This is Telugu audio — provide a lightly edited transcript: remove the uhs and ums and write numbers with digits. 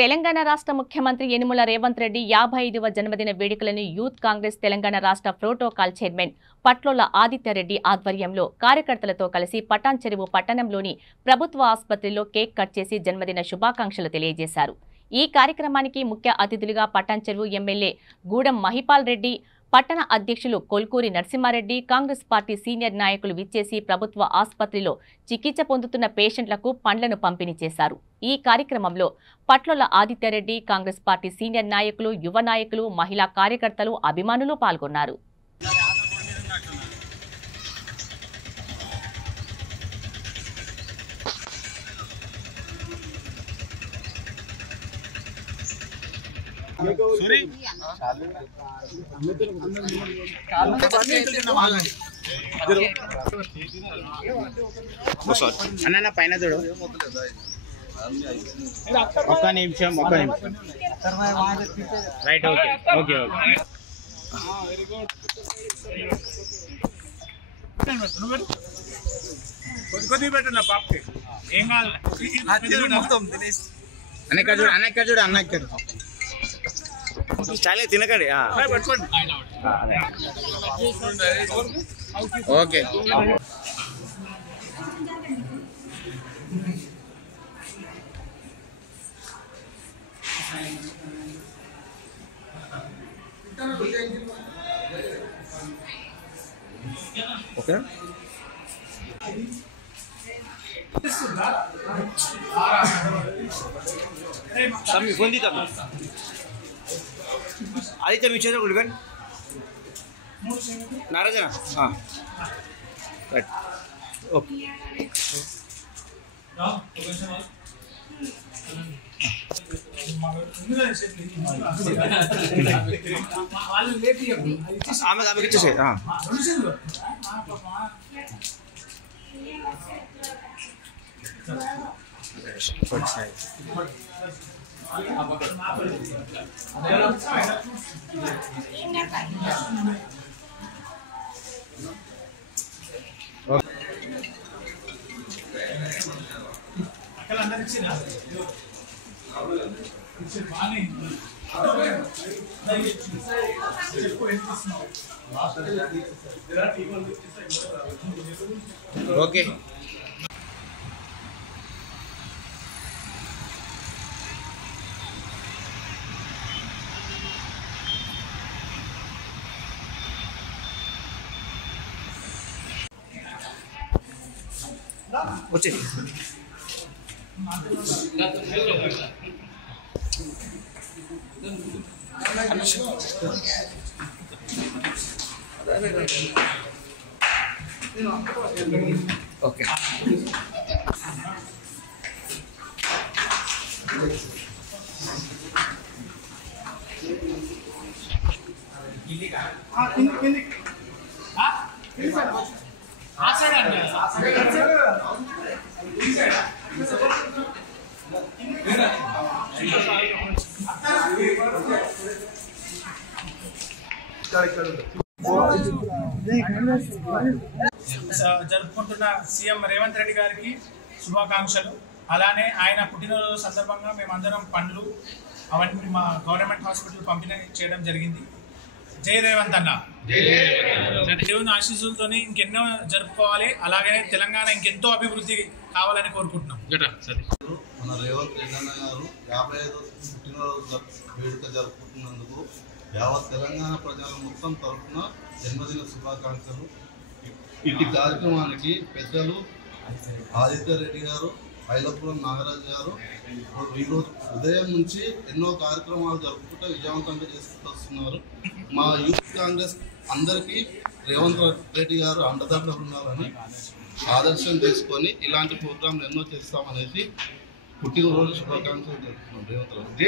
తెలంగాణ రాష్ట్ర ముఖ్యమంత్రి యనుమల రేవంత్ రెడ్డి 55వ జన్మదిన వేడుకలను యూత్ కాంగ్రెస్ తెలంగాణ రాష్ట్ర ప్రోటోకాల్ చైర్మన్ పట్లోల ఆదిత్యారెడ్డి ఆధ్వర్యంలో కార్యకర్తలతో కలిసి పటాన్ చెరువు పట్టణంలోని ప్రభుత్వ ఆసుపత్రిలో కేక్ కట్ చేసి జన్మదిన శుభాకాంక్షలు తెలియజేశారు. ఈ కార్యక్రమానికి ముఖ్య అతిథులుగా పటాన్ చెరువు ఎమ్మెల్యే గూడెం మహిపాల్ రెడ్డి, పట్టణ అధ్యక్షులు కొల్కూరి నరసింహారెడ్డి, కాంగ్రెస్ పార్టీ సీనియర్ నాయకులు విచ్చేసి ప్రభుత్వ ఆసుపత్రిలో చికిత్స పొందుతున్న పేషెంట్లకు పండ్లను పంపిణీ చేశారు. ఈ కార్యక్రమంలో పట్లోల ఆదిత్యారెడ్డి, కాంగ్రెస్ పార్టీ సీనియర్ నాయకులు, యువ నాయకులు, మహిళా కార్యకర్తలు, అభిమానులు పాల్గొన్నారు. అన్న పైన చూడు ఒక్క నిమిషం రైట్. ఓకే ఓకే కొద్దిగా పెట్టండి పాపకి ఏం కాదు. అన్న చూడు అన్న ఇక్కడ చాలా తినకండి. Okay okay Kami bondi kami. Adi kami cakap dulu kan? Naraja na? Ah. Right. Okay. Ame kita sih. Ah. Okay వచ్చి ఓకే జరుపుకుంటున్న సీఎం రేవంత్ రెడ్డి గారికి శుభాకాంక్షలు. అలానే ఆయన పుట్టినరోజు సందర్భంగా మేమందరం పండ్లు అవన్నీ మా గవర్నమెంట్ హాస్పిటల్ పంపిణీ చేయడం జరిగింది. జై రేవంత్ అన్న. దేవుని ఆశీస్సులతో ఇంకెన్నో జరుపుకోవాలి. అలాగే తెలంగాణ ఇంకెంతో అభివృద్ధి కావాలని కోరుకుంటున్నాం. మన రేవంత్ రెడ్డి అన్న గారు 55వ పుట్టినరోజు వేడుక జరుపుకుంటున్నందుకు యావత్ తెలంగాణ ప్రజల మొత్తం తరఫున జన్మదిన శుభాకాంక్షలు. ఇటు కార్యక్రమానికి పెద్దలు ఆదిత్యారెడ్డి గారు, ఐలపురం నాగరాజు గారు ఈరోజు ఉదయం నుంచి ఎన్నో కార్యక్రమాలు జరుపుకుంటూ విజయవంతంగా చేసుకుంటూ వస్తున్నారు. మా యూత్ కాంగ్రెస్ అందరికీ రేవంత్ రెడ్డి గారు అండదండలు ఉండాలని ఆదర్శం తీసుకొని ఇలాంటి ప్రోగ్రాంలు ఎన్నో చేస్తామనేసి పుట్టినరోజు శుభాకాంక్షలు జరుపుతున్నాం రేవంత్ రెడ్డి.